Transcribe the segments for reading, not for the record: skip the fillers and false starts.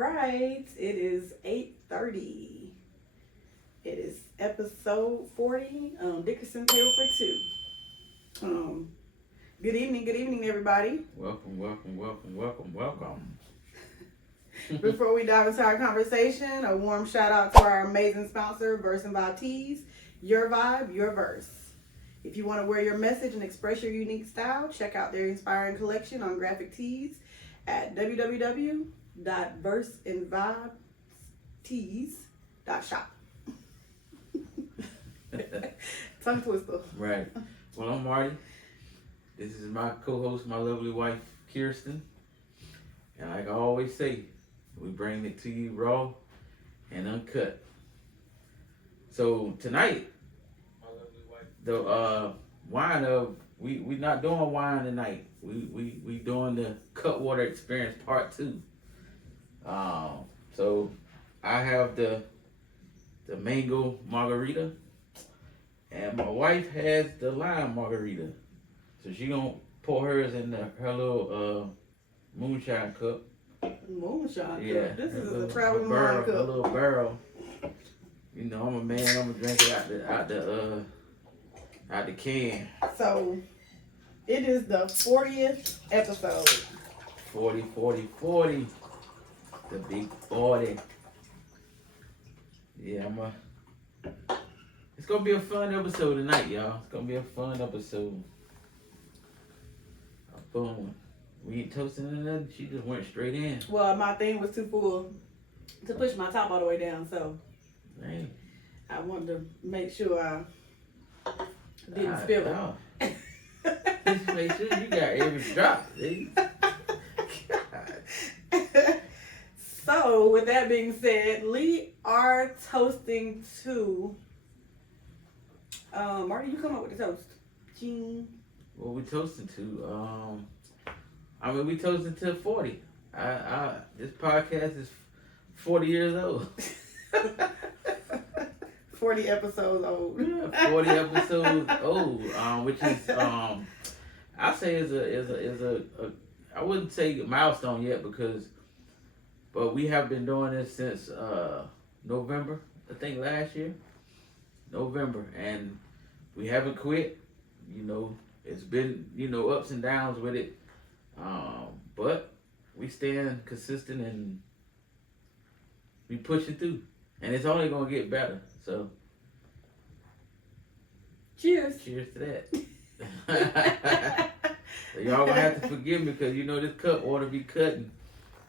right, it is 8:30. It is episode 40, Dickerson Table for Two. Good evening, everybody. Welcome. Before we dive into our conversation, a warm shout out to our amazing sponsor, Verse and Vibe Tees. Your vibe, your verse. If you want to wear your message and express your unique style, check out their inspiring collection on graphic tees at www.verseandvibetees.shop. Tongue twister. Right. Well, I'm Marty. This is my co-host, my lovely wife, Kirsten. And like I always say, we bring it to you raw and uncut. So tonight, my lovely wife, the wine of we not doing wine tonight. We doing the Cutwater Experience Part 2. So I have the mango margarita, and my wife has the lime margarita. So she gonna pour hers in her little moonshine cup. Moonshine Yeah, cup. This is a little traveling wine barrel, cup. a little barrel. You know, I'm a man. I'm gonna drink it out the can. So it is the 40th episode. 40. The big 40. Yeah, it's gonna be a fun episode tonight, y'all. It's gonna be a fun episode. Boom. We ain't toasting or nothing. She just went straight in. Well, my thing was too full to push my top all the way down, so Dang. I wanted to make sure I didn't spill it. Just make sure you got every drop. So, with that being said, we are toasting to. Marty, you come up with the toast. Ching. What we toasting to? We toasting to 40. This podcast is 40 years old. 40 episodes old. Yeah, 40 episodes old. Which is I say is a I wouldn't say a milestone yet but we have been doing this since November, I think last year. November, and we haven't quit. You know, it's been, ups and downs with it. But we staying consistent and we pushing through. And it's only gonna get better. So cheers. Cheers to that. So y'all gonna have to forgive me because this cup ought to be cutting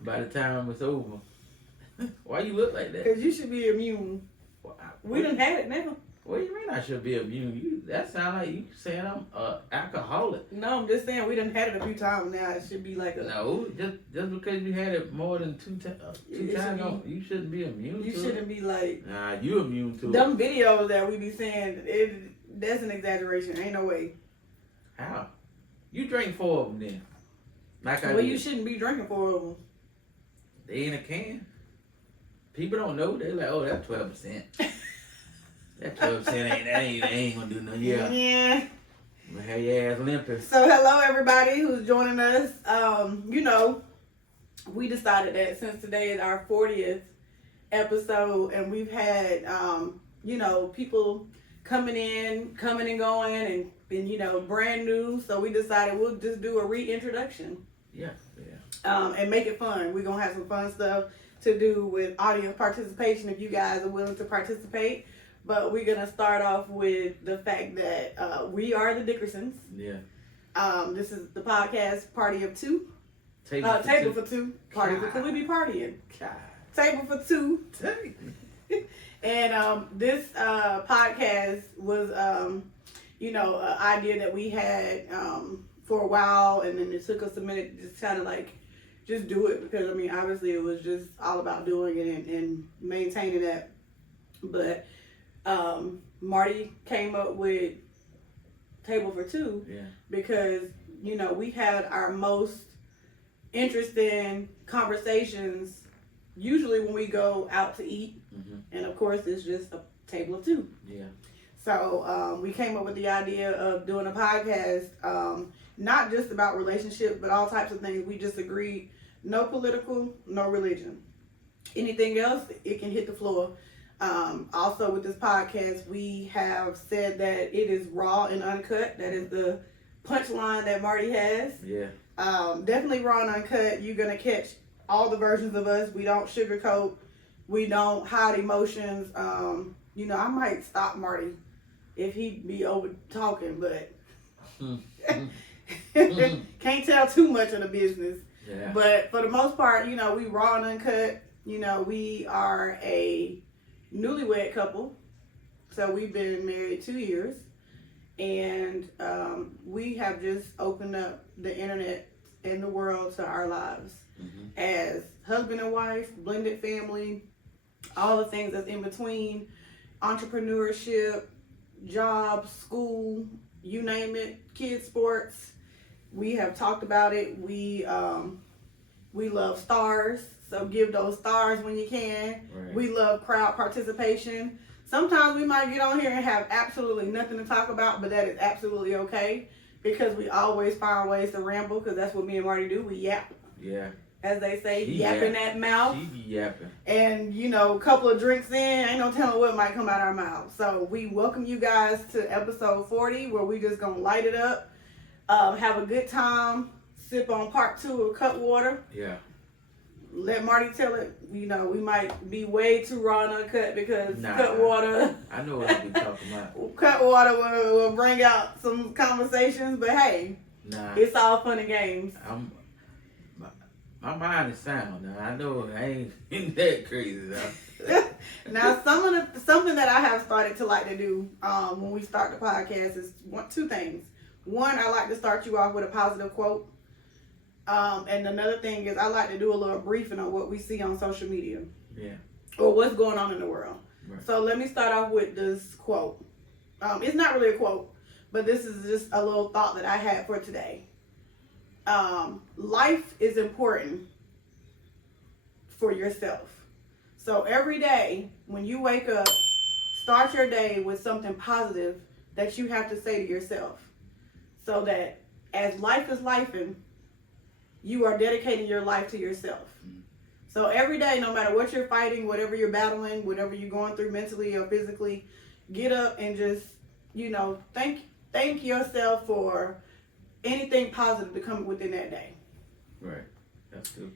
by the time it's over. Why you look like that? Because you should be immune. We done had it now. What do you mean I should be immune? That sound like you saying I'm alcoholic. No, I'm just saying we done had it a few times now. It should be like a... No, just because you had it more than two times, you shouldn't be immune to it. You shouldn't be like... Nah, you immune to it. Them videos that we be saying, that's an exaggeration. Ain't no way. How? You drank 4 of them then. Like I Well, did. you shouldn't be drinking 4 of them. They in a can. People don't know. They like, oh, that's 12%. That 12% ain't gonna do nothing. Yeah. Yeah. But have your ass limping. So hello everybody who's joining us. We decided that since today is our 40th episode and we've had people coming and going and brand new. So we decided we'll just do a reintroduction. Yeah. And make it fun. We're gonna have some fun stuff to do with audience participation if you guys are willing to participate. But we're gonna start off with the fact that we are the Dickersons. Yeah. This is the podcast Party of Two. Table for two. Party for two. We be partying. God. Table for two. And this podcast was an idea that we had for a while, and then it took us a minute to just kind of just do it because obviously it was just all about doing it and maintaining that. But Marty came up with Table for Two. Yeah. Because we had our most interesting conversations usually when we go out to eat, and of course it's just a table of two. Yeah. So we came up with the idea of doing a podcast, not just about relationships, but all types of things. We just agreed, no political, no religion. Anything else, it can hit the floor. Also, with this podcast, we have said that it is raw and uncut. That is the punchline that Marty has. Yeah. Definitely raw and uncut. You're going to catch all the versions of us. We don't sugarcoat. We don't hide emotions. I might stop Marty if he be over talking, but can't tell too much of the business. Yeah. But for the most part, we raw and uncut. We are a newlywed couple. So we've been married 2 years. And we have just opened up the internet and the world to our lives. As husband and wife, blended family, all the things that's in between, entrepreneurship, jobs, school, you name it, kids sports. We have talked about it. We love stars, so give those stars when you can. Right. We love crowd participation. Sometimes we might get on here and have absolutely nothing to talk about, but that is absolutely okay because we always find ways to ramble because that's what me and Marty do. We yap. Yeah. As they say, She yapping yap. that mouth. She be yapping. And, a couple of drinks in, ain't no telling what might come out our mouth. So we welcome you guys to episode 40 where we just going to light it up, have a good time, sip on part 2 of Cutwater. Yeah. Let Marty tell it. We might be way too raw and uncut because Nah. Cutwater. I know what I be talking about. Cutwater will bring out some conversations, but hey, Nah. it's all fun and games. My mind is sound now. I know I ain't that crazy though. Now, something that I have started to like to do when we start the podcast is two things. One, I like to start you off with a positive quote. And another thing is I like to do a little briefing on what we see on social media. Yeah. Or what's going on in the world. Right. So let me start off with this quote. It's not really a quote, but this is just a little thought that I had for today. Life is important for yourself. So every day when you wake up, start your day with something positive that you have to say to yourself. So that as life is lifing, you are dedicating your life to yourself. So every day, no matter what you're fighting, whatever you're battling, whatever you're going through mentally or physically, get up and just, thank yourself for anything positive to come within that day. Right. That's good.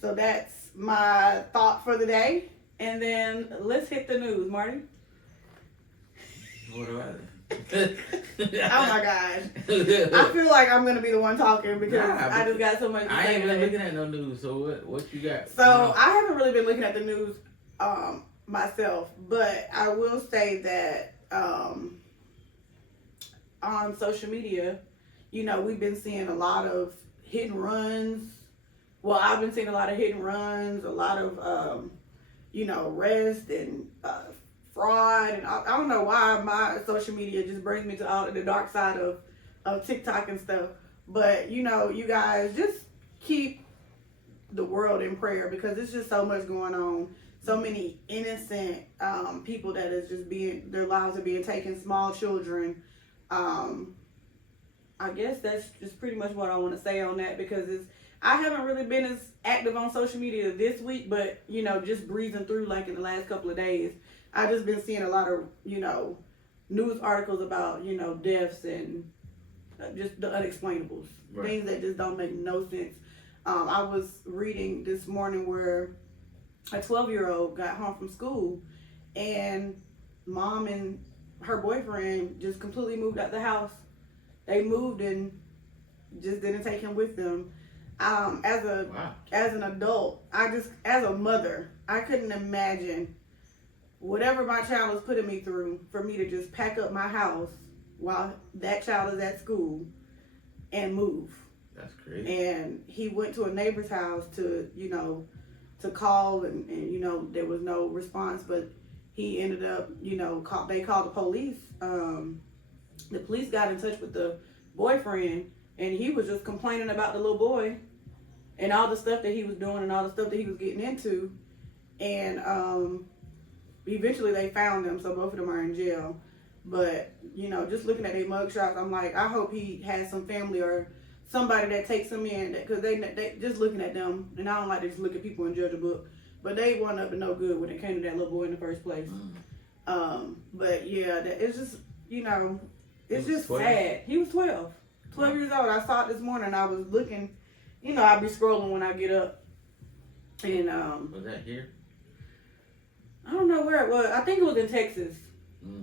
So that's my thought for the day. And then let's hit the news, Marty. What do I Oh my gosh. I feel like I'm gonna be the one talking because I just got so much to I say ain't been today. looking at no news, so what you got? So I haven't really been looking at the news myself, but I will say that on social media, we've been seeing a lot of hit and runs. Well, I've been seeing a lot of hit and runs, a lot of arrest and fraud, and I don't know why my social media just brings me to all the dark side of TikTok and stuff. But you guys just keep the world in prayer because there's just so much going on. So many innocent people that is just their lives are being taken. Small children. I guess that's just pretty much what I want to say on that because I haven't really been as active on social media this week, but just breezing through like in the last couple of days. I just been seeing a lot of, news articles about, deaths and just the unexplainables. Right. Things that just don't make no sense. I was reading this morning where a 12-year-old got home from school and mom and her boyfriend just completely moved out the house. They moved and just didn't take him with them. As an adult, as a mother, I couldn't imagine whatever my child was putting me through for me to just pack up my house while that child is at school and move. That's crazy. And he went to a neighbor's house to call and there was no response, but he ended up, they called the police. The police got in touch with the boyfriend and he was just complaining about the little boy and all the stuff that he was doing and all the stuff that he was getting into. And, eventually they found them, so both of them are in jail. But, just looking at their mugshots, I'm like, I hope he has some family or somebody that takes them in, because they just looking at them, and I don't like to just look at people and judge a book, but they weren't up to no good when it came to that little boy in the first place. But yeah, it's just, you know, it's just 12? sad. He was 12 years old. I saw it this morning. I was looking, you know, I'll be scrolling when I get up, and was that here? I don't know where it was. I think it was in Texas.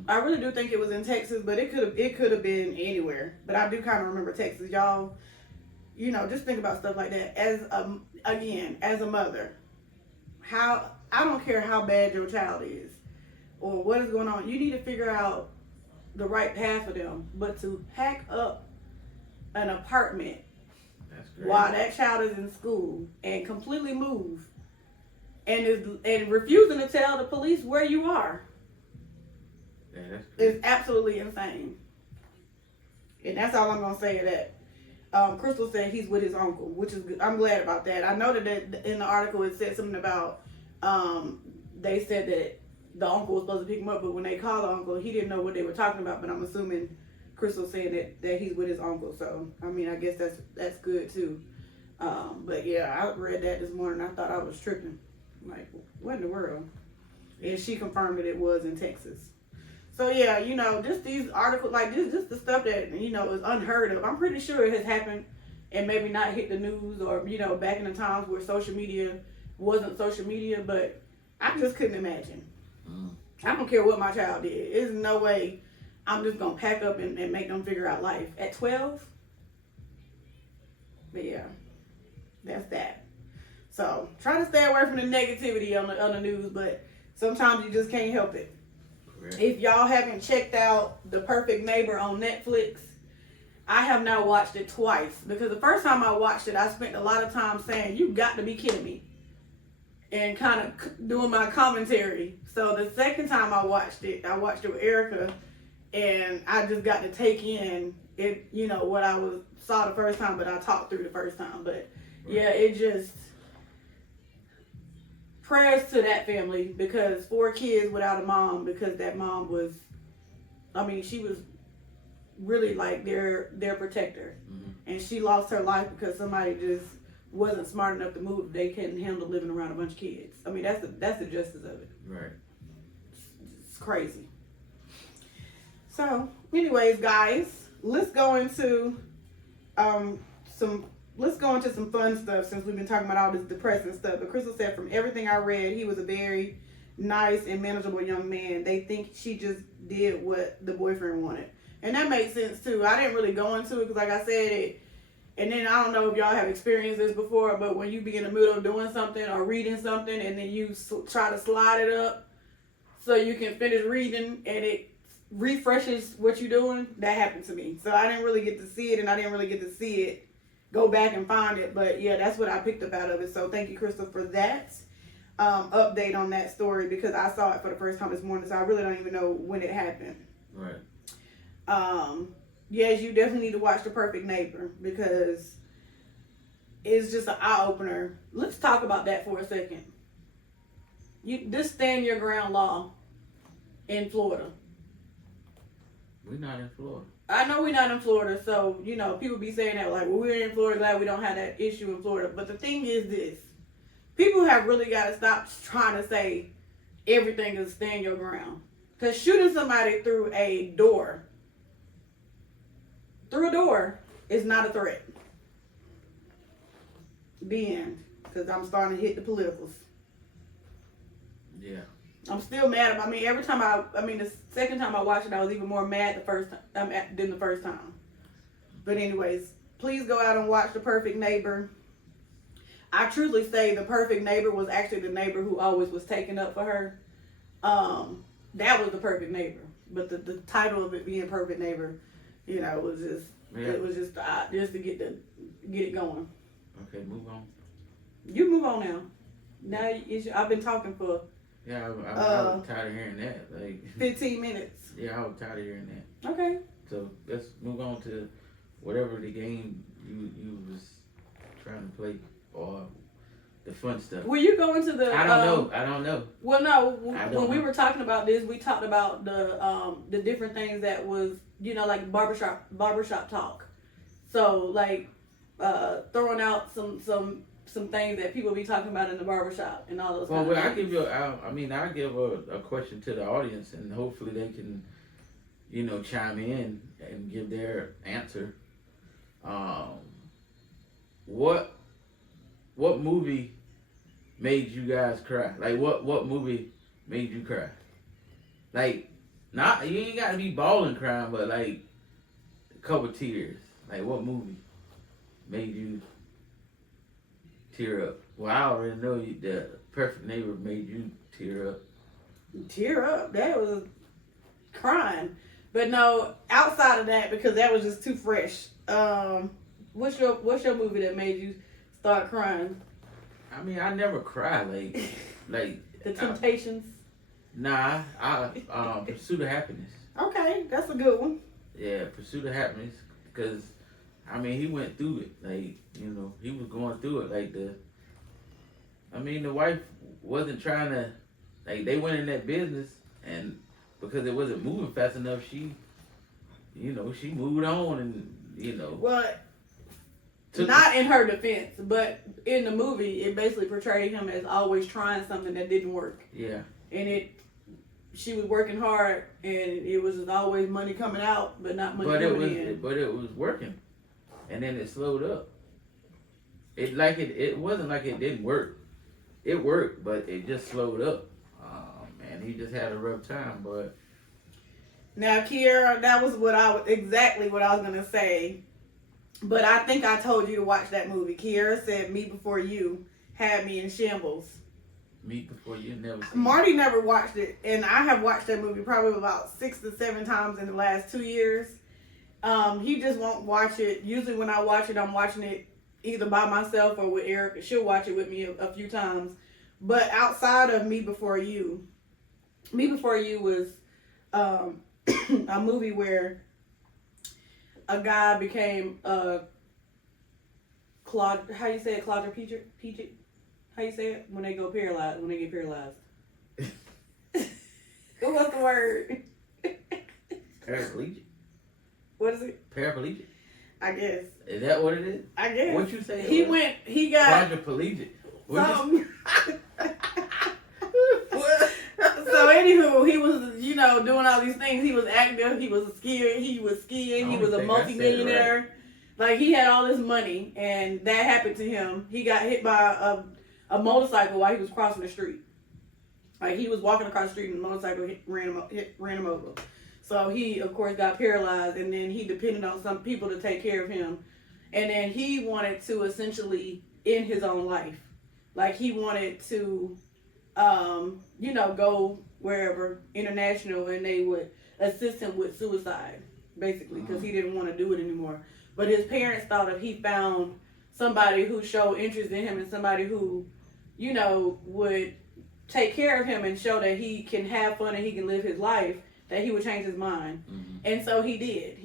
I really do think it was in Texas, but it could have been anywhere. But I do kind of remember Texas, y'all. You know, just think about stuff like that. As a mother, how, I don't care how bad your child is or what is going on, you need to figure out the right path for them. But to pack up an apartment while that child is in school and completely move and refusing to tell the police where you are. Yeah, that's crazy. It's absolutely insane. And that's all I'm going to say of that. Crystal said he's with his uncle, which is good. I'm glad about that. I know that in the article it said something about, they said that the uncle was supposed to pick him up, but when they called the uncle, he didn't know what they were talking about, but I'm assuming Crystal saying that he's with his uncle. So, I mean, I guess that's good too. But yeah, I read that this morning. I thought I was tripping. Like, what in the world? And she confirmed that it was in Texas. So yeah, you know, just these articles, like this, just the stuff that, you know, is unheard of. I'm pretty sure it has happened and maybe not hit the news, or, you know, back in the times where social media wasn't social media, but I just couldn't imagine. I don't care what my child did. There's no way I'm just going to pack up and make them figure out life. At 12? But yeah, that's that. So try to stay away from the negativity on the news, but sometimes you just can't help it. Correct. If y'all haven't checked out The Perfect Neighbor on Netflix, I have now watched it twice, because the first time I watched it, I spent a lot of time saying, you got to be kidding me, and kind of doing my commentary. So the second time I watched it with Erica, and I just got to take in it, you know, what I saw the first time, but I talked through the first time. But yeah, it just, prayers to that family, because 4 kids without a mom, because that mom was, I mean, she was really like their protector. And she lost her life because somebody just wasn't smart enough to move. They couldn't handle living around a bunch of kids. I mean, that's the justice of it. Right. It's crazy. So, anyways, guys, let's go into some fun stuff, since we've been talking about all this depressing stuff. But Crystal said, from everything I read, he was a very nice and manageable young man. They think she just did what the boyfriend wanted. And that makes sense too. I didn't really go into it because, like I said, and then I don't know if y'all have experienced this before, but when you be in the middle of doing something or reading something, and then you try to slide it up so you can finish reading, and it refreshes what you're doing, that happened to me. So I didn't really get to see it, and I didn't really get to see it, go back and find it. But yeah, that's what I picked up out of it. So thank you, Crystal, for that update on that story, because I saw it for the first time this morning, so I really don't even know when it happened. Right. Yes, you definitely need to watch The Perfect Neighbor, because it's just an eye-opener. Let's talk about that for a second. This stand your ground law in Florida. We're not in Florida. I know we're not in Florida, so, you know, people be saying that, like, well, we're in Florida, glad we don't have that issue in Florida. But the thing is this. People have really got to stop trying to say everything is stand your ground. Because shooting somebody through a door is not a threat. The end. Because I'm starting to hit the politicals. Yeah. I'm still mad. I mean, the second time I watched it, I was even more mad than the first time. But anyways, please go out and watch The Perfect Neighbor. I truly say The Perfect Neighbor was actually the neighbor who always was taking up for her. That was The Perfect Neighbor. But the title of it being Perfect Neighbor, you know, was just, it was just to get it going. Okay, move on. You move on now. Now I've been talking for I was tired of hearing that. Like 15 minutes. Yeah, I was tired of hearing that. Okay. So let's move on to whatever the game you was trying to play, or the fun stuff. Will you go into the? I don't know. Well, no. When we were talking about this, we talked about the different things that was, you know, like barbershop talk. So like throwing out some things that people be talking about in the barbershop and all those. Well, kind of I things. give you. I give a question to the audience, and hopefully they can, chime in and give their answer. What movie made you guys cry? Like what movie made you cry? Like, not you ain't got to be bawling crying, but like a couple tears. Like what movie made you tear up? Well, I already know the Perfect Neighbor made you tear up. Tear up. That was crying. But no, outside of that, because that was just too fresh. What's your movie that made you start crying? I mean, I never cry like The Temptations. Nah, Pursuit of Happiness. Okay, that's a good one. Yeah, Pursuit of Happiness, because I mean he went through it. Like, he was going through it. Like the wife wasn't trying to, like, they went in that business, and because it wasn't moving fast enough, she moved on, and Well, not in her defense, but in the movie, it basically portrayed him as always trying something that didn't work. Yeah. And she was working hard, and it was always money coming out, but not money coming in. But it was working, and then it slowed up. It wasn't like it didn't work. It worked, but it just slowed up. Man, he just had a rough time, but. Now, Kiera, that was exactly what I was gonna say, but I think I told you to watch that movie. Kiera said "Me Before You" had me in shambles. Me Before You, never seen Marty never watched it, and I have watched that movie probably about 6 to 7 times in the last 2 years. He just won't watch it. Usually when I watch it, I'm watching it either by myself or with Erica. She'll watch it with me a few times. But outside of Me Before You was a movie where a guy became how you say it, quadriplegic? How you say it? When they get paralyzed. What's the word? Paraplegic? What is it? Paraplegic? I guess. Is that what it is? I guess. What you say? He got quadriplegic. something. So anywho, he was, doing all these things. He was active. He was skiing. He was a multi-millionaire. Right. Like, he had all this money, and that happened to him. He got hit by a motorcycle while he was crossing the street. Like, he was walking across the street, and the motorcycle ran him over. So he, of course, got paralyzed, and then he depended on some people to take care of him. And then he wanted to essentially end his own life. Like, he wanted to, go wherever, international, and they would assist him with suicide, basically, because he didn't want to do it anymore. But his parents thought if he found somebody who showed interest in him and somebody who, would take care of him and show that he can have fun and he can live his life, that he would change his mind. Mm-hmm. And so he did.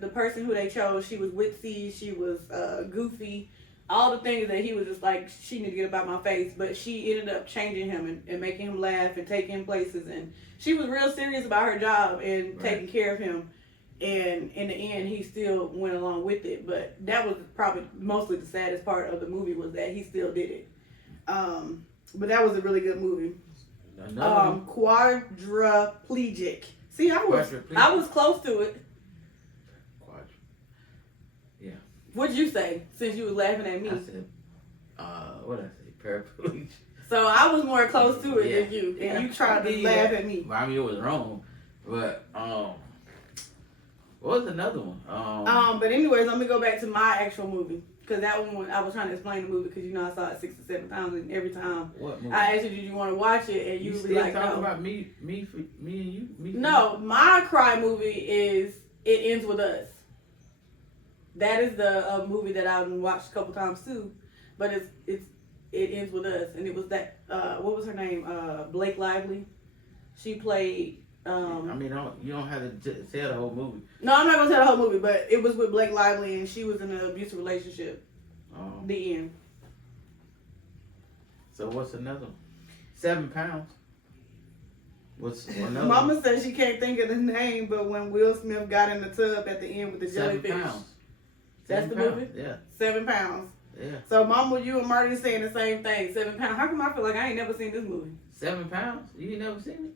The person who they chose, she was witsy, she was goofy, all the things that he was just like, she need to get up out my face. But she ended up changing him and making him laugh and taking him places. And she was real serious about her job and taking care of him. And in the end, he still went along with it. But that was probably mostly the saddest part of the movie, was that he still did it. But that was a really good movie. Quadriplegic. See, I was close to it. Yeah. What'd you say, since you was laughing at me? I said, what did I say? Paraplegic. So I was more close to it than you, and you tried to laugh at me. I mean, it was wrong, but what was another one? But anyways, let me go back to my actual movie, because that one I was trying to explain the movie, because I saw it 6 to 7 times, and every time I asked you, did you want to watch it, and you was like, no. Talking about me and you. No, my cry movie is It Ends With Us. That is the movie that I've watched a couple times too, but It Ends With Us, and it was that what was her name? Blake Lively. She played. You don't have to tell the whole movie. No, I'm not gonna tell the whole movie, but it was with Blake Lively, and she was in an abusive relationship. The end. So what's another one? 7 pounds. What's another? Mama said she can't think of the name, but when Will Smith got in the tub at the end with the jellyfish. 7 pounds. That's the £7. movie? Yeah. 7 pounds. Yeah. So, Mama, you and Marty saying the same thing. 7 pounds. How come I feel like I ain't never seen this movie? £7? You ain't never seen it?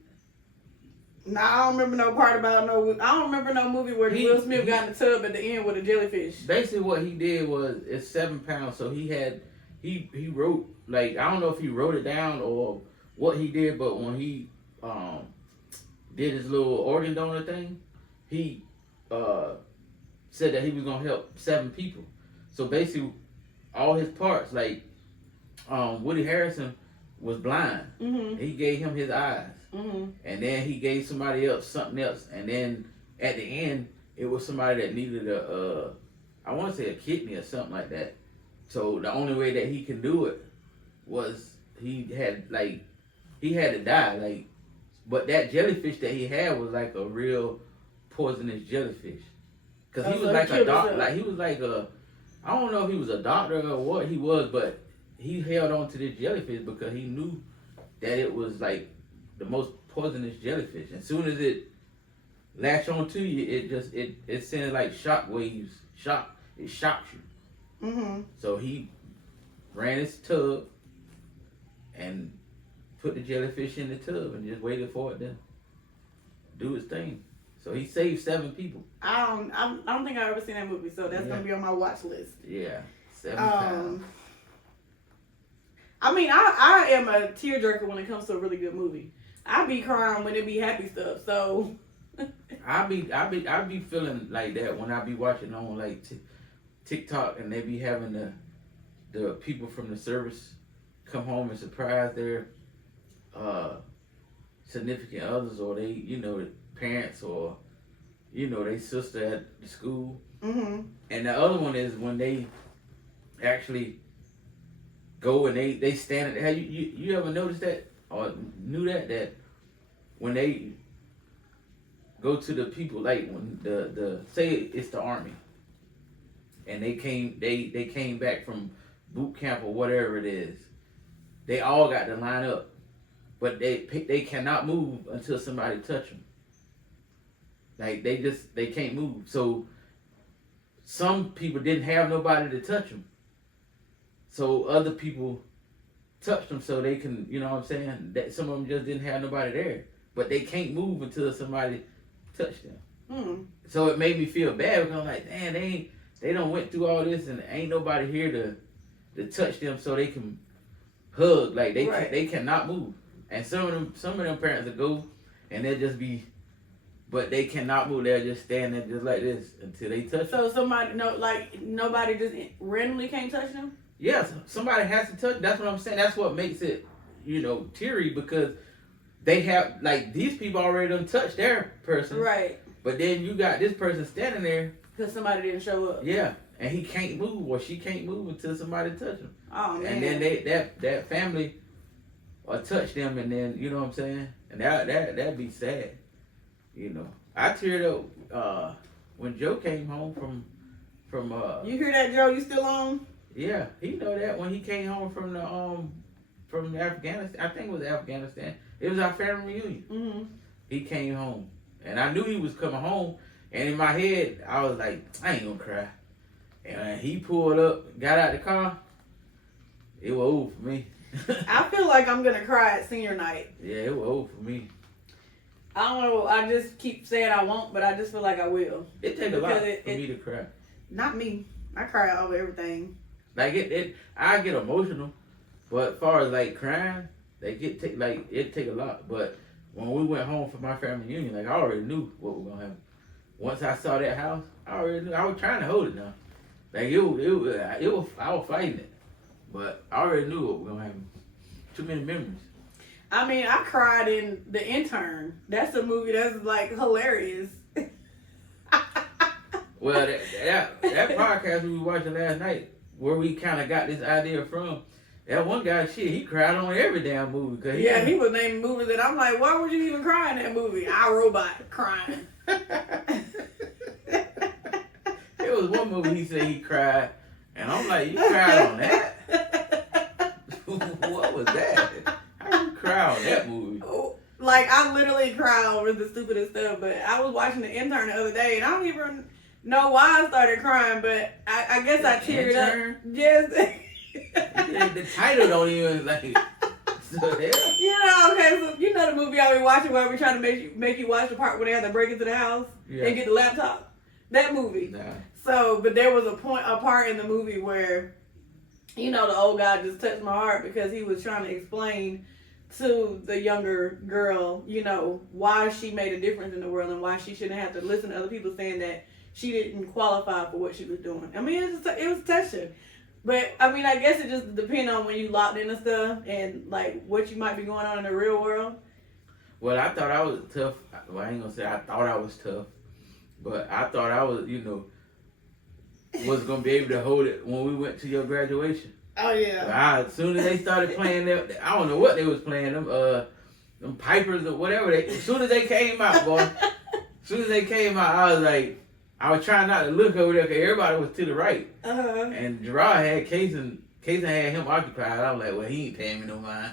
Nah, I don't remember no part about no. I don't remember no movie where Will Smith got in the tub at the end with a jellyfish. Basically, what he did was it's £7. So he wrote, like, I don't know if he wrote it down or what he did, but when he did his little organ donor thing, he said that he was gonna help 7 people. So basically, all his parts, like Woody Harrelson was blind. Mm-hmm. He gave him his eyes. Mm-hmm. And then he gave somebody else something else, and then at the end it was somebody that needed I want to say a kidney or something like that. So the only way that he can do it was he had to die, like. But that jellyfish that he had was like a real poisonous jellyfish, because he was like a doctor, like he was like I don't know if he was a doctor or what he was, but he held on to this jellyfish because he knew that it was like the most poisonous jellyfish. As soon as it latched onto you, it sends like shock waves. It shocks you. Mm-hmm. So he ran his tub and put the jellyfish in the tub and just waited for it to do its thing. So he saved 7 people. I don't think I've ever seen that movie, so that's gonna be on my watch list. Yeah, 7 pounds. I mean, I am a tearjerker when it comes to a really good movie. I be crying when it be happy stuff. So I be feeling like that when I be watching on like TikTok, and they be having the people from the service come home and surprise their significant others, or they, the parents, or they sister at the school. Mm-hmm. And the other one is when they actually go and they stand. Have you ever noticed that or knew that when they go to the people, like when the say it's the army, and they came back from boot camp or whatever it is, they all got to line up, but they cannot move until somebody touch them. Like they can't move. So some people didn't have nobody to touch them, so other people touched them so they can, you know what I'm saying? That some of them just didn't have nobody there, but they can't move until somebody touched them. Mm. So it made me feel bad because I'm like, damn, they done went through all this and ain't nobody here to touch them so they can hug. Like they cannot move. And some of them parents will go and they'll just be, but they cannot move. They'll just stand there just like this until they touch them. So somebody, nobody just randomly can't touch them? Yes, somebody has to touch. That's what I'm saying. That's what makes it, teary, because they have, like, these people already done touched their person. Right. But then you got this person standing there. Because somebody didn't show up. Yeah. And he can't move, or she can't move until somebody touch him. Oh, man. And then that family will touch them, and then, you know what I'm saying? And that'd be sad. I teared up when Joe came home from You hear that, Joe? You still on? Yeah, he know that when he came home from Afghanistan. I think it was Afghanistan. It was our family reunion. Mm-hmm. He came home, and I knew he was coming home. And in my head, I was like, I ain't gonna cry. And he pulled up, got out the car. It was over for me. I feel like I'm gonna cry at senior night. Yeah, it was over for me. I don't know. I just keep saying I won't, but I just feel like I will. It takes a lot for me to cry. Not me. I cry over everything. Like I get emotional, but as far as like crying, it take a lot. But when we went home for my family reunion, like I already knew what was gonna happen. Once I saw that house, I already knew. I was trying to hold it now. Like it was I was fighting it, but I already knew what was gonna happen. Too many memories. I mean, I cried in The Intern. That's a movie that's like hilarious. Well, that podcast we were watching last night, where we kind of got this idea from, that one guy, he cried on every damn movie. Cause he was naming movies that I'm like, why would you even cry in that movie? iRobot crying. There was one movie he said he cried, and I'm like, you cried on that? What was that? How you cry on that movie? Like, I literally cry over the stupidest stuff, but I was watching The Intern the other day, and I don't even know why I started crying, but I guess I teared up. Yes. The title don't even like. So, yeah. Okay, so you know the movie I be watching where we trying to make you watch the part where they have to break into the house and get the laptop. That movie. Nah. So, but there was a part in the movie where, the old guy just touched my heart because he was trying to explain to the younger girl, why she made a difference in the world and why she shouldn't have to listen to other people saying that she didn't qualify for what she was doing. I mean, it was touching. But, I mean, I guess it just depends on when you locked into stuff and, like, what you might be going on in the real world. Well, I thought I was tough. Well, I ain't going to say I thought I was tough. But I thought I was, was going to be able to hold it when we went to your graduation. Oh, yeah. As soon as they started playing that, I don't know what they was playing, them pipers or whatever. As soon as they came out, boy. As soon as they came out, I was like, I was trying not to look over there because everybody was to the right. Uh-huh. And Gerard had Kaysen had him occupied. I was like, well, he ain't paying me no mind.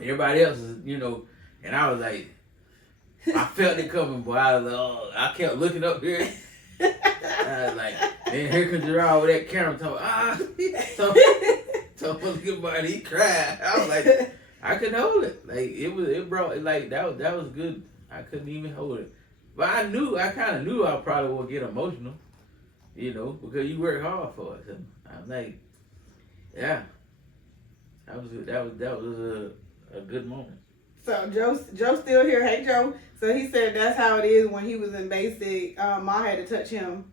Everybody else is, and I was like, I felt it coming, boy. I was like, oh, I kept looking up here. I was like, and here comes Gerard with that camera talking, so look at buddy, he cried. I was like, I couldn't hold it. Like it brought like that was good. I couldn't even hold it. But I kind of knew I probably would get emotional, because you work hard for it. So I'm like, yeah, that was a good moment. So Joe's still here. Hey Joe. So he said that's how it is when he was in basic. Ma had to touch him.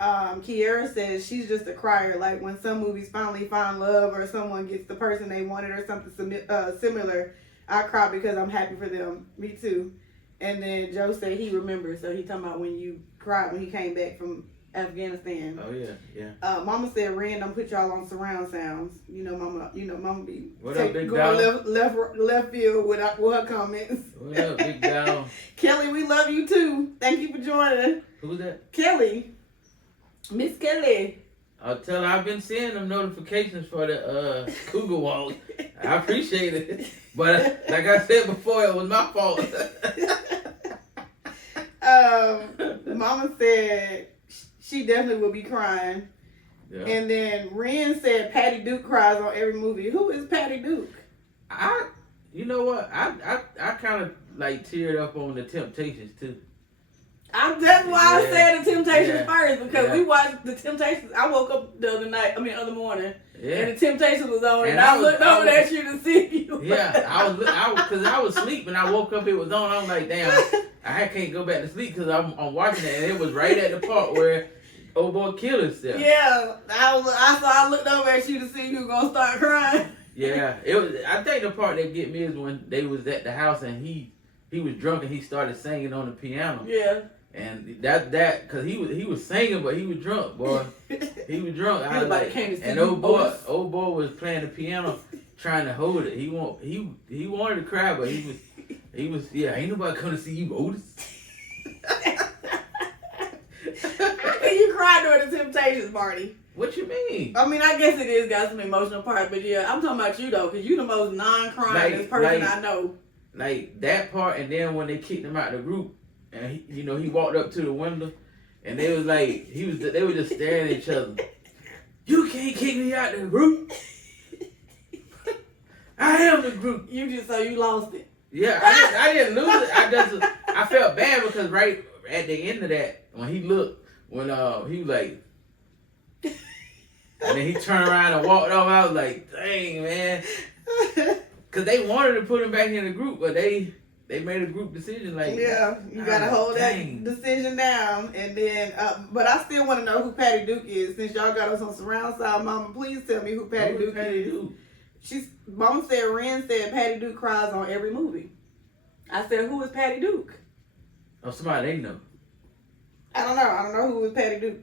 Kiara says she's just a crier. Like when some movies finally find love or someone gets the person they wanted or something similar, I cry because I'm happy for them. Me too. And then Joe said he remembers. So he talking about when you cried when he came back from Afghanistan. Oh yeah. Mama said random put y'all on surround sounds. Mama be going left field with her comments. What up, big dog? Kelly, we love you too. Thank you for joining. Who's that? Kelly. Miss Kelly. I'll tell her I've been seeing them notifications for the cougar walk. I appreciate it. But like I said before, it was my fault. Mama said she definitely will be crying. Yeah. And then Ren said Patty Duke cries on every movie. Who is Patty Duke? You know what? I kind of like teared up on the Temptations too. That's why I said the Temptations first because we watched the Temptations. I woke up the other morning, and the Temptations was on, and I looked over at you to see you. Yeah, because I was asleep and I woke up, it was on. I was like, damn, I can't go back to sleep because I'm watching it, and it was right at the part where old boy killed himself. Yeah, I looked over at you to see you were gonna start crying. Yeah, it was. I think the part that get me is when they was at the house and he was drunk and he started singing on the piano. Yeah. And that because he was singing, but he was drunk, boy. He was drunk. I was like, and old boy was playing the piano, trying to hold it. He wanted to cry, but he was ain't nobody coming to see you, Otis. How can you cry during the Temptations party? What you mean? I mean, I guess it is got some emotional part, but yeah, I'm talking about you though, because you the most non-crying person I know. Like that part, and then when they kicked him out of the group. And he walked up to the window, and they was like, they were just staring at each other. You can't kick me out of the group. I am the group. You lost it. Yeah, I didn't lose it. I felt bad because right at the end of that, when he looked, when he was like, and then he turned around and walked off. I was like, dang man, because they wanted to put him back in the group, but they made a group decision. Like, yeah, you gotta hold that decision down, and then. But I still want to know who Patty Duke is. Since y'all got us on surround sound, Mama, please tell me who Patty Duke is. Mama said Ren said Patty Duke cries on every movie. I said, who is Patty Duke? Oh, somebody they know. I don't know who is Patty Duke.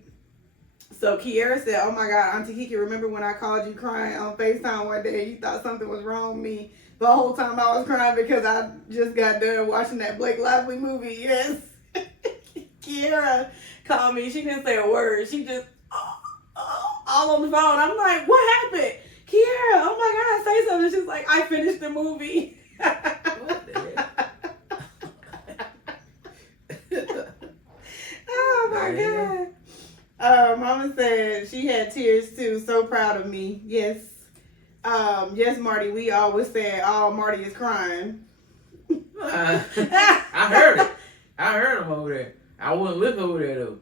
So Kiara said, oh my God, Auntie Kiki, remember when I called you crying on FaceTime one day and you thought something was wrong with me? The whole time I was crying because I just got done watching that Blake Lively movie. Yes. Kiara called me. She didn't say a word. She just all on the phone. I'm like, what happened? Kiara, oh my God, say something. She's like, I finished the movie. What the heck? Oh my God. she had tears too. So proud of me. Yes. Yes, Marty. We always say, "Oh, Marty is crying." I heard it. I heard him over there. I wouldn't look over there though.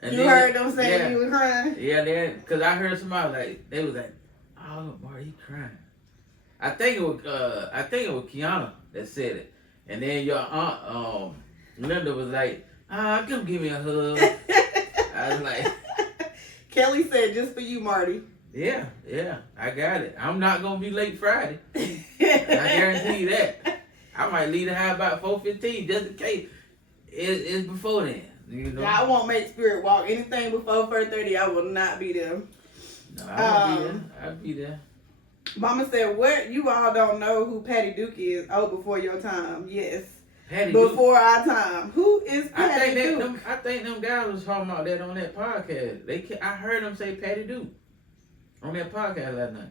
And You heard them saying you were crying? Yeah, because I heard somebody they was like, "Oh, Marty, he crying." I think it was Kiana that said it, and then your aunt Linda was like, "Come give me a hug." I was like, Kelly said, "Just for you, Marty." Yeah, I got it. I'm not gonna be late Friday. I guarantee you that. I might leave the house about 4:15 just in case. It's before then. You know? I won't make Spirit Walk. Anything before 4:30, I will not be there. No, I won't be there. I'll be there. Mama said, "What? You all don't know who Patty Duke is? Oh, before your time. Yes. Patty before Duke. our time. Who is Patty Duke?" I think them guys was talking about that on that podcast. I heard them say Patty Duke on that podcast last night.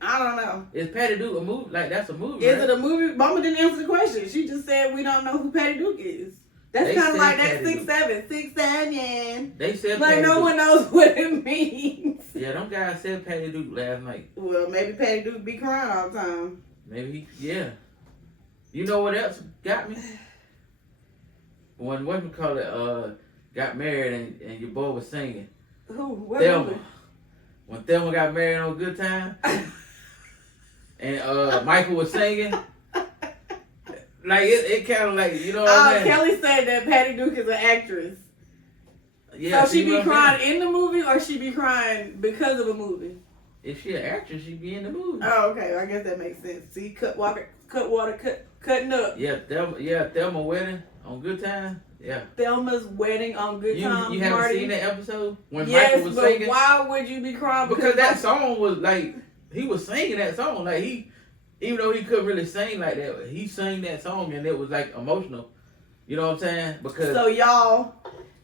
I don't know. Is Patty Duke a movie? Like, that's a movie, Is right? it a movie? Mama didn't answer the question. She just said we don't know who Patty Duke is. That's kind of like that 6'7", 6'7". They said like Patty no Duke. one knows what it means. Yeah, them guys said Patty Duke last night. Well, maybe Patty Duke be crying all the time. Maybe, yeah. You know what else got me? When got married and your boy was singing. Who? What Thelma. movie? When Thelma got married on Good Time, and Michael was singing. Like it kind of like, you know what I'm saying? Kelly said that Patty Duke is an actress. Yeah, so she be crying in the movie, or she be crying because of a movie? If she an actress, she be in the movie. Oh, okay. I guess that makes sense. See, Cutwater, cutting up. Yeah, Thelma wedding on Good Time. Yeah. Thelma's wedding on Good Time. You haven't Marty? seen that episode when yes, Michael was but singing? Why would you be crying? Because that song was like, he was singing that song like even though he couldn't really sing like that, he sang that song and it was like emotional. You know what I'm saying? Because so y'all,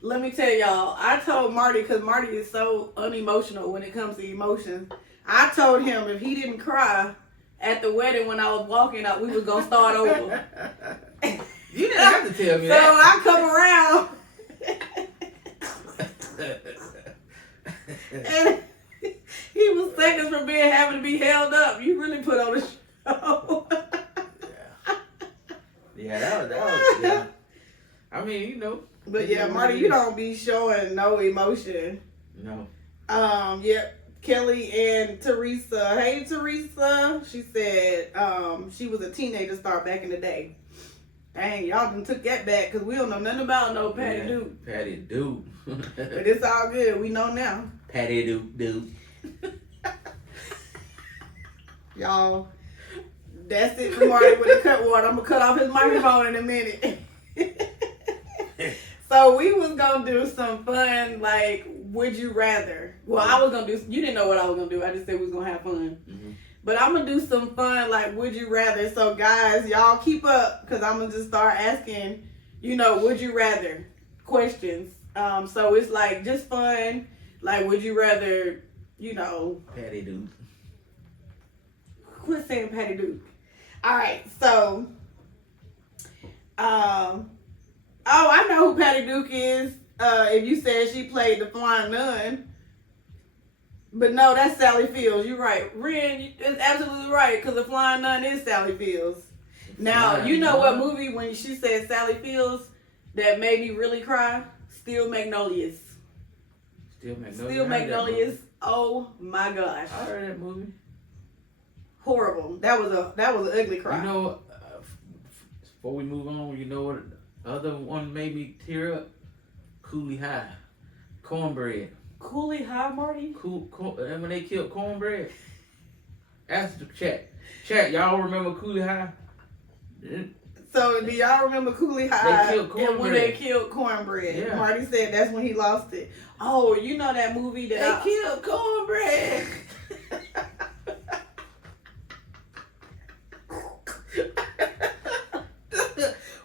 let me tell y'all, I told Marty, because Marty is so unemotional when it comes to emotion. I told him if he didn't cry at the wedding when I was walking out, we was gonna start over. You didn't have to tell me so that. So I come around. And he was seconds from having to be held up. You really put on a show. Yeah, that was yeah. I mean, you know. But yeah, Marty, you don't be showing no emotion. No. Yep. Kelly and Teresa. Hey, Teresa. She said she was a teenager star back in the day. Dang, y'all done took that back because we don't know nothing about no Patty Duke. Patty Duke. But it's all good. We know now. Patty Duke. Y'all, that's it for Marty with the Cutwater. I'm going to cut off his microphone in a minute. So we was going to do some fun, like, would you rather? Well, I was going to do, you didn't know what I was going to do. I just said we was going to have fun. Mm-hmm. But I'm going to do some fun, like, would you rather? So, guys, y'all keep up because I'm going to just start asking, would you rather questions. So it's, like, just fun. Like, would you rather, Patty Duke. Quit saying Patty Duke. All right, so, I know who Patty Duke is. If you said she played the Flying Nun. But no, that's Sally Fields. You're right. Ren is absolutely right because the Flying Nun is Sally Fields. Now, you know what movie when she said Sally Fields that made me really cry? Steel Magnolias. Steel Magnolias. Oh my gosh. I heard that movie. Horrible. That was an ugly cry. Before we move on, you know what other one made me tear up? Coolie High. Cornbread. Coolie High, Marty? And when they killed Cornbread. Ask the chat. Chat, y'all remember Coolie High? So, do y'all remember Coolie High? They killed Cornbread. And when they killed Cornbread. Yeah. Marty said that's when he lost it. Oh, you know that movie that They killed Cornbread.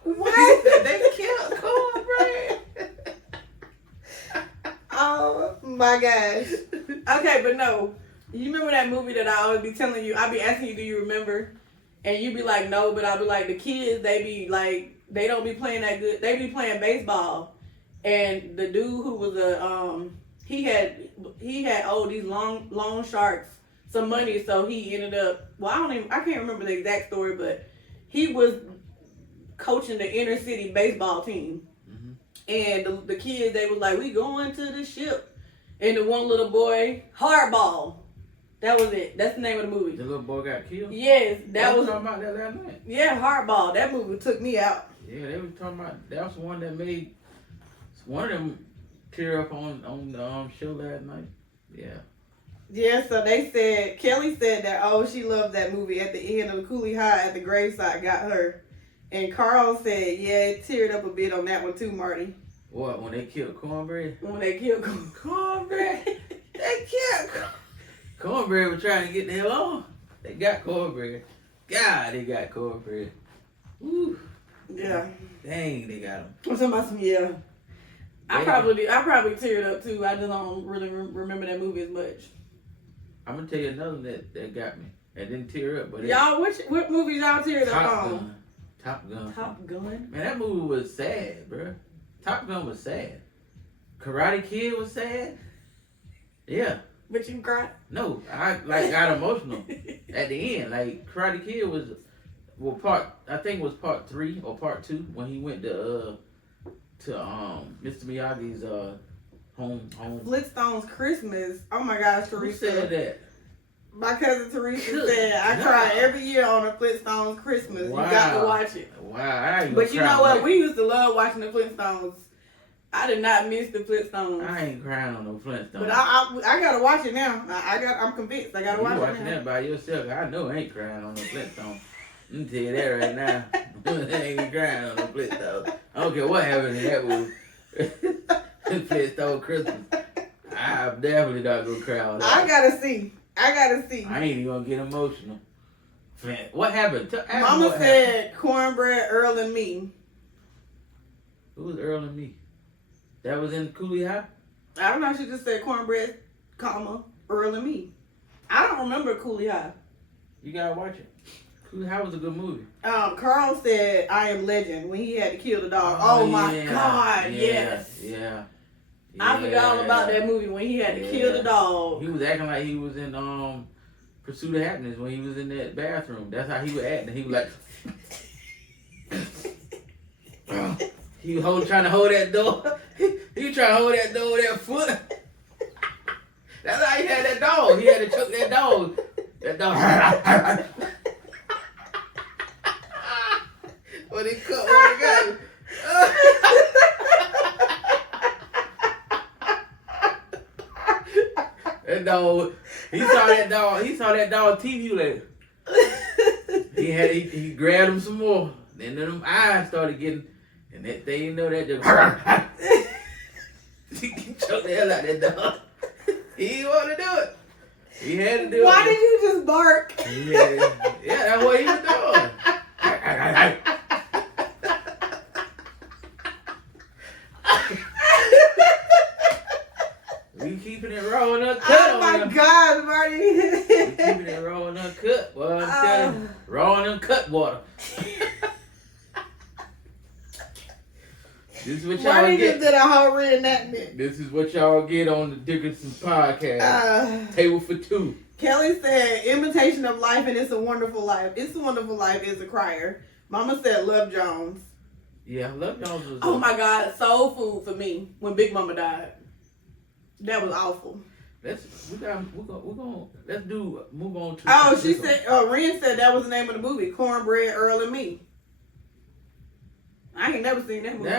What? They killed Cornbread. Oh my gosh. Okay, but no. You remember that movie that I always be telling you? I be asking you, do you remember? And you be like, no, but I be like, the kids, they be like, they don't be playing that good. They be playing baseball. And the dude who was a he had owed these loan sharks some money, so he ended up. Well, I can't remember the exact story, but he was coaching the inner city baseball team, and the kids, they was like, "We going to the ship," and the one little boy, hardball. That was it. That's the name of the movie. The little boy got killed? Yes, that was. Talking about that last night. Yeah, hardball. That movie took me out. Yeah, they were talking about, that was the one that made one of them tear up on the show last night. Yeah. Yeah, so they said, Kelly said that, she loved that movie. At the end of the Cooley High at the gravesite got her. And Carl said, yeah, it teared up a bit on that one too, Marty. What, when they killed Cornbread? When they killed Cornbread? They killed Cornbread was trying to get the hell on. They got Cornbread. God, they got Cornbread. Woo. Yeah. Dang, they got him. I'm talking about some, yeah. I probably teared up too. I just don't really remember that movie as much. I'm gonna tell you another that got me. It didn't tear up, but y'all, what movies y'all teared up on? Top Gun. Top Gun. Man, that movie was sad, bro. Top Gun was sad. Karate Kid was sad. Yeah. But you cried? No, I got emotional at the end. Like Karate Kid was, I think it was part 3 or part 2 when he went to Mr. Miyagi's home. Flintstones Christmas. Oh my gosh, Teresa. Who said that? My cousin Teresa said I cry every year on a Flintstones Christmas. Wow. You got to watch it. Wow. But you know what? We used to love watching the Flintstones. I did not miss the Flintstones. I ain't crying on no Flintstones. But I gotta watch it now. I'm convinced. I gotta watch it now. You watching that by yourself? I know I ain't crying on no Flintstones. I'm tell you that right now. I ain't crying on no Flintstones. I don't care what happened in that movie. Flintstone Christmas. I'm definitely not gonna cry on that. I gotta see. I ain't even gonna get emotional. What happened? Mama said Cornbread, Earl, and me. Who was Earl and me? That was in Cooley High? I don't know. She just said Cornbread, Earl, and me. I don't remember Cooley High. You gotta watch it. Cooley High was a good movie. Carl said I Am Legend when he had to kill the dog. Oh my God, yes. Yeah. I forgot all about that movie when he had to kill the dog. He was acting like he was in Pursuit of Happiness when he was in that bathroom. That's how he was acting. He was like, he was trying to hold that door. He was trying to hold that door with that foot. That's how he had that dog. He had to choke that dog. That dog. When he cut one guy. That dog, he saw that dog TV like he grabbed him some more. Then them eyes started getting, and that thing, you know, that just he choked the hell out of that dog. He didn't want to do it. He had to do it. Why did you just bark? Yeah, that's what he was doing. We keeping it raw and uncut. Oh my God, Marty. We keeping it raw and uncut. Well, I'm telling you, raw and uncut water. This is what y'all Marty get. just did a whole reenactment. This is what y'all get on the Dickinson podcast. Table for two. Kelly said, "Imitation of Life" and "It's a Wonderful Life." "It's a Wonderful Life" is a crier. Mama said, "Love Jones." Yeah, Love Jones was. Oh my God, soul food for me when Big Mama died. That was awful. Move on to. Oh, she said. Ren said that was the name of the movie, Cornbread, Earl, and Me. I ain't never seen that movie.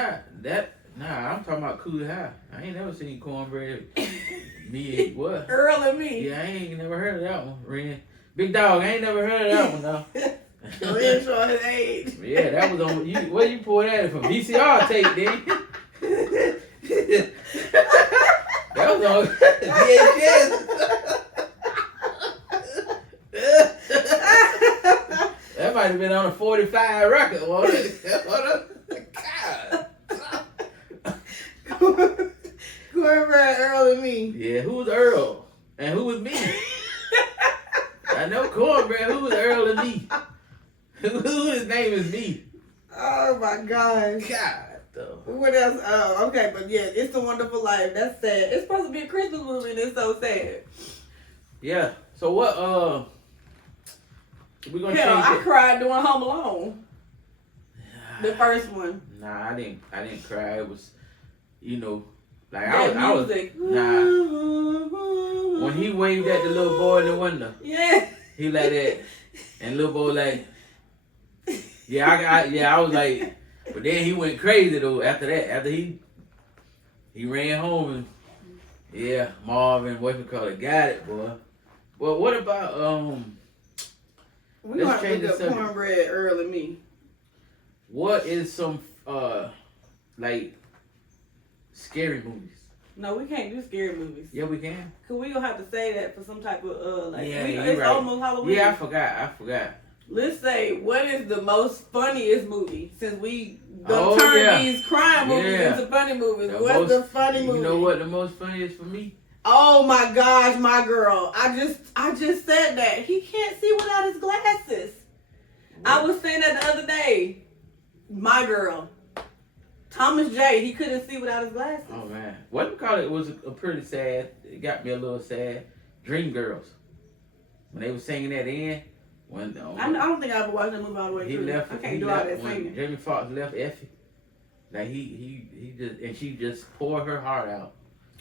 Nah, I'm talking about Cooley High. I ain't never seen Cornbread. Me, what? Earl and Me. Yeah, I ain't never heard of that one. Ren. Big Dog, I ain't never heard of that one though. Ren showing his age. Yeah, that was on. Where you pulled that from? VCR tape, didn't you? That was on VHS. That might have been on a 45 record, wasn't it? God. Cornbread, Earl, and Me. Yeah, who was Earl? And who was me? I know Cornbread. Who was Earl and me? Who his name is me? Oh my God. God stuff. What else? Oh, okay, but yeah, It's a Wonderful Life. That's sad. It's supposed to be a Christmas movie, and it's so sad. Yeah. So what? We gonna Hell, change I it. cried doing Home Alone, the first one. Nah, I didn't cry. It was, like That I was. music. Nah. When he waved at the little boy in the window, Yeah. he like that, and little boy like, I was like, but then he went crazy though after that. After he ran home and Marvin, what you call it, got it, boy. Well, what about We let's gonna change look the up subject. Cornbread Earl and Me. What is some like scary movies? No, we can't do scary movies. Yeah, we can. Cause we gonna have to say that for some type of Yeah, you're it's right. almost Halloween. Yeah, I forgot. Let's say, what is the most funniest movie? Since we Oh, turn yeah. these crime movies Yeah. into funny movies. The What's the funny movie? You know what the most funny is for me? Oh my gosh, my girl. I just said that. He can't see without his glasses. I was saying that the other day. My girl. Thomas J, he couldn't see without his glasses. Oh man, what do you call it? It was a pretty sad. It got me a little sad. Dreamgirls, when they were singing that in, when I don't think I ever watched that movie all the way he through. left, I can't he do all left that when singing. Jamie Foxx left Effie. Like he just and she just poured her heart out.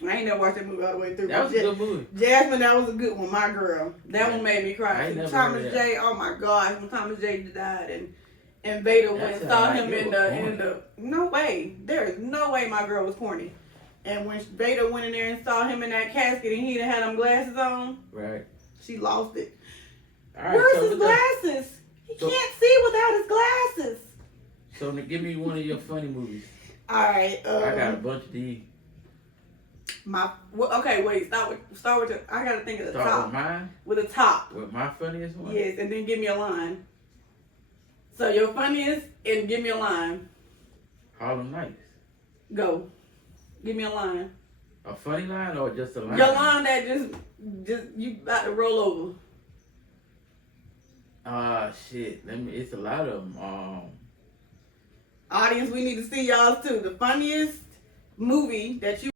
I ain't never watched that movie all the way through. That was a good movie. Jasmine, that was a good one. My girl, that Yeah. one made me I cry. ain't never Thomas heard J, oh my gosh, when Thomas J died and Vader went That's and saw like him you in were the no way. There is no way my girl was corny. And when Vader went in there and saw him in that casket and he didn't have them glasses on, Right. she lost it. All right. Where's so his look at- glasses? He so- can't see without his glasses. So give me one of your funny movies. All right. I got a bunch of these. Okay, wait. Start with I gotta think of the Start top. with mine. With the top. With my funniest one. Yes, and then give me a line. So your funniest and give me a line. Harlem Nights. Go. Give me a line. A funny line or just a line? Your line that just you about to roll over. Shit. It's a lot of them. Audience, we need to see y'all too. The funniest movie that you